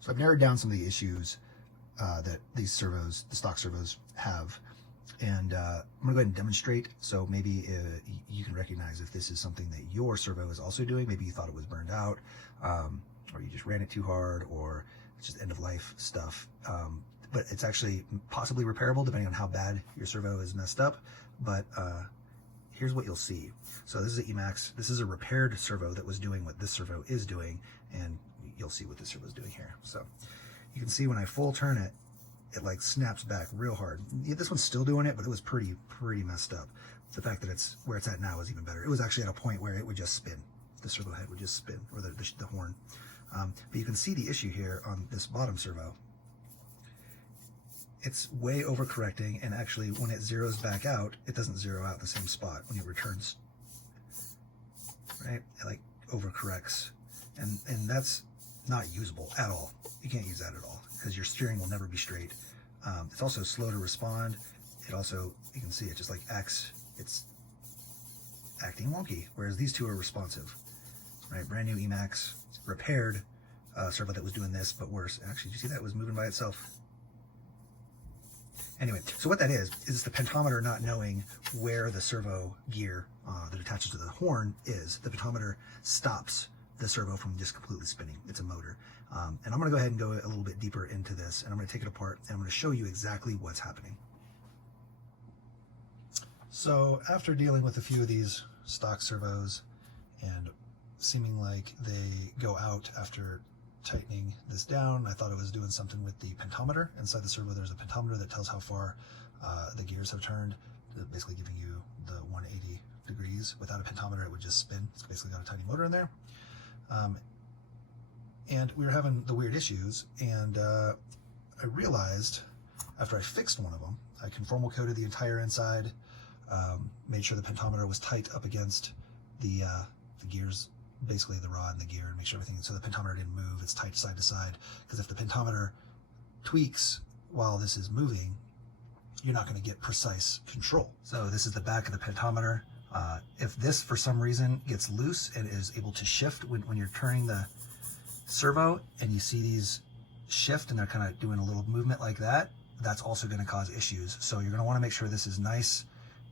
So I've narrowed down some of the issues that these servos, the stock servos, have. And I'm going to go ahead and demonstrate, so maybe you can recognize if this is something that your servo is also doing. Maybe you thought it was burned out, or you just ran it too hard, or it's just end-of-life stuff. But it's actually possibly repairable depending on how bad your servo is messed up. But here's what you'll see. So this is an Emax. This is a repaired servo that was doing what this servo is doing, and you'll see what this servo is doing here. So you can see when I full turn it, it like snaps back real hard. Yeah, this one's still doing it, but it was pretty messed up. The fact that it's where it's at now is even better. It was actually at a point where it would just spin. The servo head would just spin, or the horn. But you can see the issue here on this bottom servo. It's way overcorrecting, and actually when it zeroes back out, it doesn't zero out in the same spot when it returns. Right? It like overcorrects. And that's not usable at all. You can't use that at all, because your steering will never be straight. It's also slow to respond. It also, you can see it just like acts, it's acting wonky, whereas these two are responsive. Right, brand new Emax, repaired servo that was doing this, but worse. Actually, did you see that? It was moving by itself. Anyway, so what that is the pentometer not knowing where the servo gear that attaches to the horn is. The pentometer stops the servo from just completely spinning. It's a motor. And I'm going to go ahead and go a little bit deeper into this, and I'm going to take it apart, and I'm going to show you exactly what's happening. So after dealing with a few of these stock servos and seeming like they go out after tightening this down, I thought it was doing something with the pentometer. Inside the servo there's a pentometer that tells how far the gears have turned, basically giving you the 180 degrees. Without a pentometer it would just spin. It's basically got a tiny motor in there. And we were having the weird issues, and I realized after I fixed one of them, I conformal coated the entire inside, made sure the pentometer was tight up against the gears, basically the rod and the gear, and make sure everything, so the pentometer didn't move. It's tight side to side, because if the pentometer tweaks while this is moving, you're not going to get precise control. So this is the back of the pentometer. If this for some reason gets loose and is able to shift when you're turning the servo, and you see these shift and they're kind of doing a little movement like that, that's also going to cause issues. So you're going to want to make sure this is nice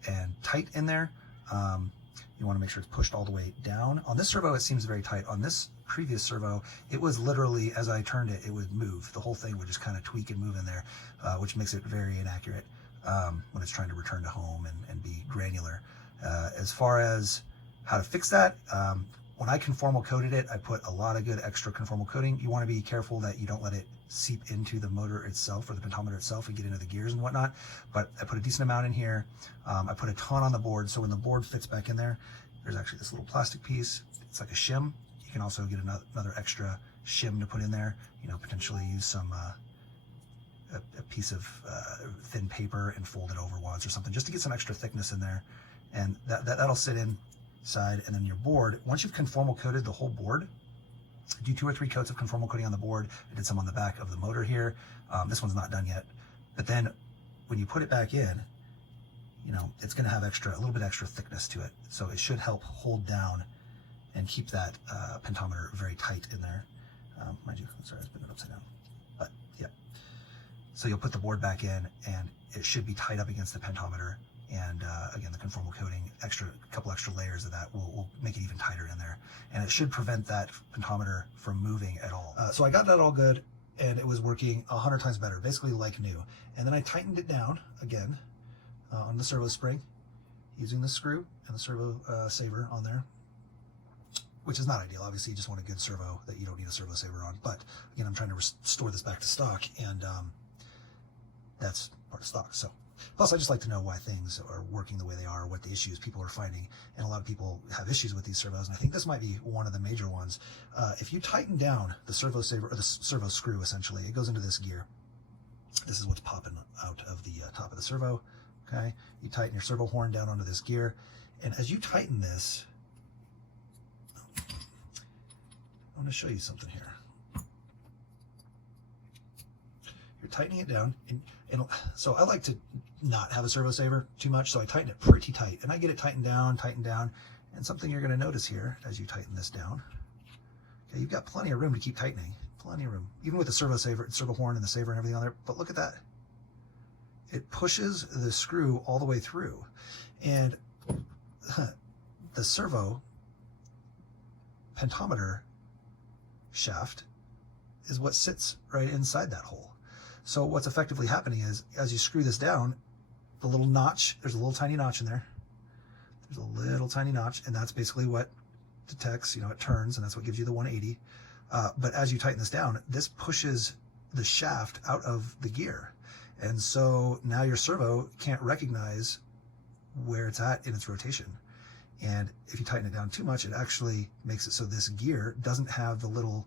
and tight in there. You want to make sure it's pushed all the way down. On this servo, it seems very tight. On this previous servo, it was literally, as I turned it, it would move. The whole thing would just kind of tweak and move in there, which makes it very inaccurate when it's trying to return to home and be granular. As far as how to fix that, when I conformal coated it, I put a lot of good extra conformal coating. You want to be careful that you don't let it seep into the motor itself or the pentometer itself and get into the gears and whatnot. But I put a decent amount in here. I put a ton on the board, so when the board fits back in there, there's actually this little plastic piece. It's like a shim. You can also get another extra shim to put in there. You know, potentially use some a piece of thin paper and fold it over once or something, just to get some extra thickness in there. And that'll sit inside. And then your board, once you've conformal coated the whole board, do 2 or 3 coats of conformal coating on the board. I did some on the back of the motor here. This one's not done yet. But then when you put it back in, you know, it's going to have a little bit extra thickness to it. So it should help hold down and keep that pentometer very tight in there. Mind you, sorry, I was putting it upside down. But yeah. So you'll put the board back in, and it should be tight up against the pentometer. And again, the conformal coating, a couple extra layers of that will make it even tighter in there. And it should prevent that pentometer from moving at all. So I got that all good, and it was working 100 times better, basically like new. And then I tightened it down again on the servo spring using the screw and the servo saver on there, which is not ideal. Obviously, you just want a good servo that you don't need a servo saver on. But again, I'm trying to restore this back to stock, and that's part of stock. So. Plus, I just like to know why things are working the way they are, what the issues people are finding. And a lot of people have issues with these servos, and I think this might be one of the major ones. If you tighten down the servo saver, or the servo screw, essentially, it goes into this gear. This is what's popping out of the top of the servo. Okay, you tighten your servo horn down onto this gear, and as you tighten this, I want to show you something here. You're tightening it down, and so I like to not have a servo saver too much, so I tighten it pretty tight, and I get it tightened down, and something you're going to notice here as you tighten this down, okay, you've got plenty of room to keep tightening, plenty of room, even with the servo horn and the saver and everything on there. But look at that. It pushes the screw all the way through. And the servo pentometer shaft is what sits right inside that hole. So what's effectively happening is, as you screw this down, the little notch, there's a little tiny notch in there. There's a little tiny notch, and that's basically what detects, it turns, and that's what gives you the 180. But as you tighten this down, this pushes the shaft out of the gear. And so now your servo can't recognize where it's at in its rotation. And if you tighten it down too much, it actually makes it so this gear doesn't have the little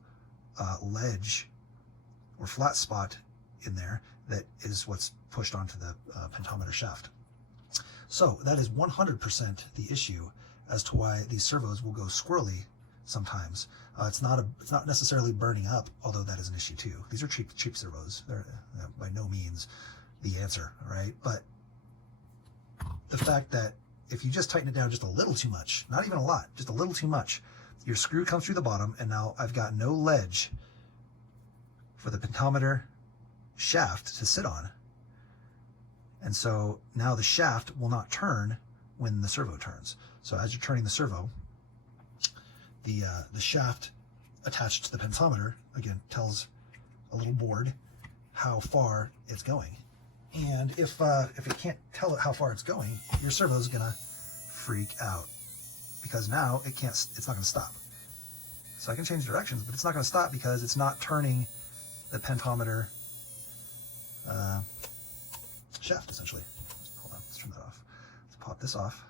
ledge or flat spot in there that is what's pushed onto the pentometer shaft. So that is 100% the issue as to why these servos will go squirrely sometimes. It's not necessarily burning up, although that is an issue too. These are cheap servos. They're by no means the answer, right? But the fact that if you just tighten it down just a little too much, not even a lot, just a little too much, your screw comes through the bottom, and now I've got no ledge for the pentometer shaft to sit on. And so now the shaft will not turn when the servo turns. So as you're turning the servo, the shaft attached to the pentometer, again, tells a little board how far it's going. And if it can't tell it how far it's going, your servo is gonna freak out, because now it's not gonna stop. So I can change directions, but it's not gonna stop because it's not turning the pentometer shaft, essentially. Hold on, let's turn that off. Let's pop this off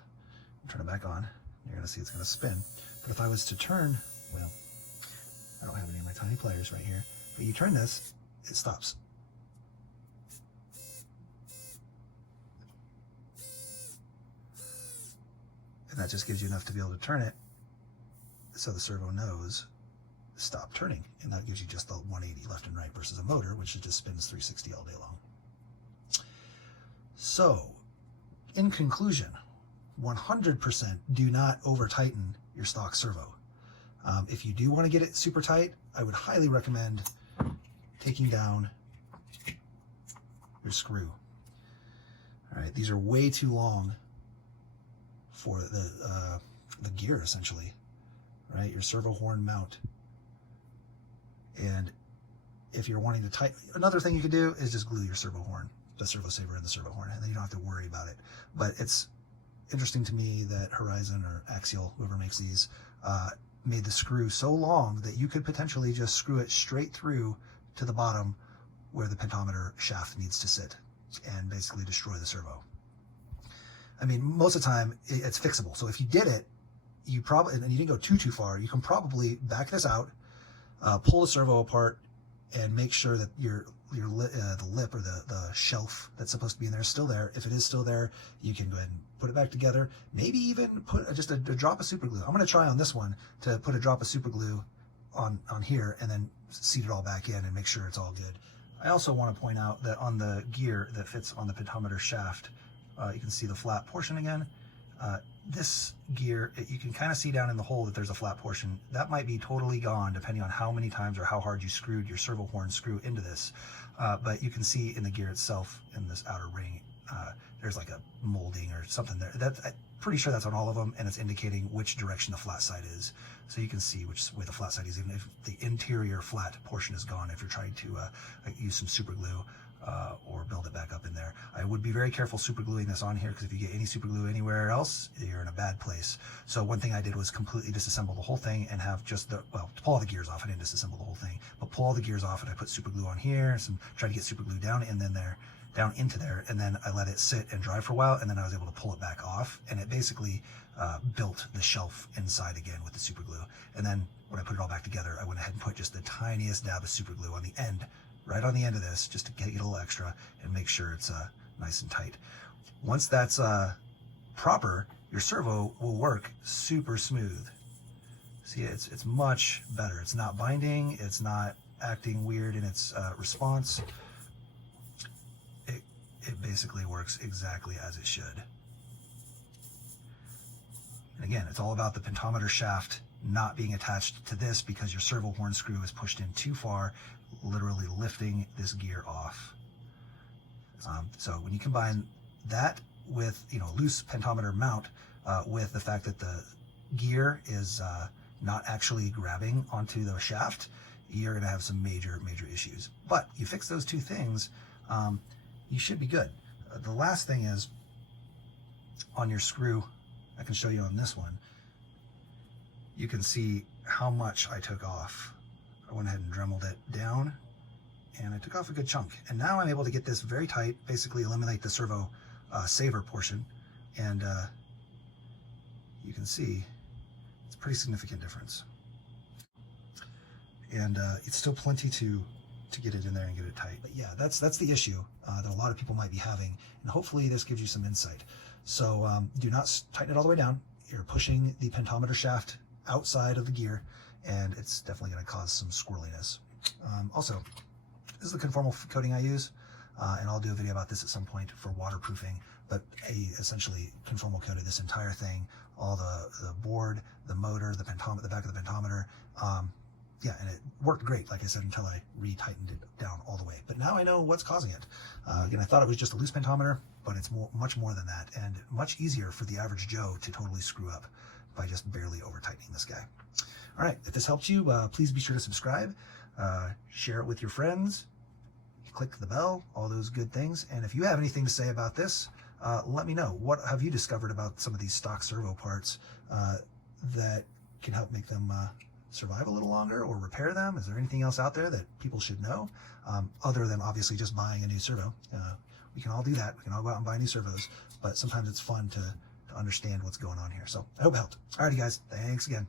and turn it back on. You're gonna see it's gonna spin. But if I was to turn, well, I don't have any of my tiny pliers right here, but you turn this, it stops. And that just gives you enough to be able to turn it so the servo knows stop turning. And that gives you just the 180 left and right versus a motor, which just spins 360 all day long. So, in conclusion, 100% do not over tighten your stock servo. If you do want to get it super tight, I would highly recommend taking down your screw. All right, these are way too long for the gear, essentially, right? Your servo horn mount. And if you're wanting to tighten, another thing you could do is just glue your servo horn, the servo saver and the servo horn, and then you don't have to worry about it. But it's interesting to me that Horizon or Axial, whoever makes these, made the screw so long that you could potentially just screw it straight through to the bottom where the pentometer shaft needs to sit and basically destroy the servo. I mean, most of the time it's fixable. So if you did it, you probably, and you didn't go too far, you can probably back this out, pull the servo apart, and make sure that the lip or the shelf that's supposed to be in there is still there. If it is still there, you can go ahead and put it back together. Maybe even put just a drop of super glue. I'm going to try on this one to put a drop of super glue on here and then seat it all back in and make sure it's all good. I also want to point out that on the gear that fits on the pentometer shaft, you can see the flat portion again. This gear, you can kind of see down in the hole that there's a flat portion. That might be totally gone depending on how many times or how hard you screwed your servo horn screw into this. But you can see in the gear itself, in this outer ring, there's like a molding or something there. I'm pretty sure that's on all of them, and it's indicating which direction the flat side is. So you can see which way the flat side is, even if the interior flat portion is gone, if you're trying to use some super glue or build it back up in there. I would be very careful super gluing this on here, because if you get any super glue anywhere else, you're in a bad place. So one thing I did was completely disassemble the whole thing and have just to pull all the gears off. I didn't disassemble the whole thing, but pull all the gears off, and I put super glue on here, try to get super glue down in there, down into there, and then I let it sit and dry for a while, and then I was able to pull it back off, and it basically built the shelf inside again with the super glue. And then when I put it all back together, I went ahead and put just the tiniest dab of super glue on the end, right on the end of this, just to get a little extra and make sure it's nice and tight. Once that's proper, your servo will work super smooth. See, it's much better. It's not binding, it's not acting weird in its response. It basically works exactly as it should. And again, it's all about the pentometer shaft not being attached to this because your servo horn screw is pushed in too far, literally lifting this gear off. So when you combine that with, you know, loose pentometer mount with the fact that the gear is not actually grabbing onto the shaft, you're going to have some major issues. But you fix those two things, you should be good. The last thing is on your screw. I can show you on this one. You can see how much I took off. I went ahead and dremeled it down, and I took off a good chunk. And now I'm able to get this very tight, basically eliminate the servo saver portion, and you can see it's a pretty significant difference. And it's still plenty to get it in there and get it tight. But yeah, that's the issue that a lot of people might be having, and hopefully this gives you some insight. So do not tighten it all the way down. You're pushing the pentometer shaft outside of the gear, and it's definitely going to cause some squirreliness. Also, this is the conformal coating I use, and I'll do a video about this at some point for waterproofing, but I essentially conformal coated this entire thing, all the board, the motor, the pentometer, the back of the pentometer. Yeah, and it worked great, like I said, until I re-tightened it down all the way. But now I know what's causing it. Again, I thought it was just a loose pentometer, but it's much more than that, and much easier for the average Joe to totally screw up by just barely over-tightening this guy. All right, if this helped you, please be sure to subscribe, share it with your friends, click the bell, all those good things. And if you have anything to say about this, let me know. What have you discovered about some of these stock servo parts that can help make them survive a little longer or repair them? Is there anything else out there that people should know other than obviously just buying a new servo? We can all do that. We can all go out and buy new servos, but sometimes it's fun to understand what's going on here. So I hope it helped. Alrighty guys, thanks again.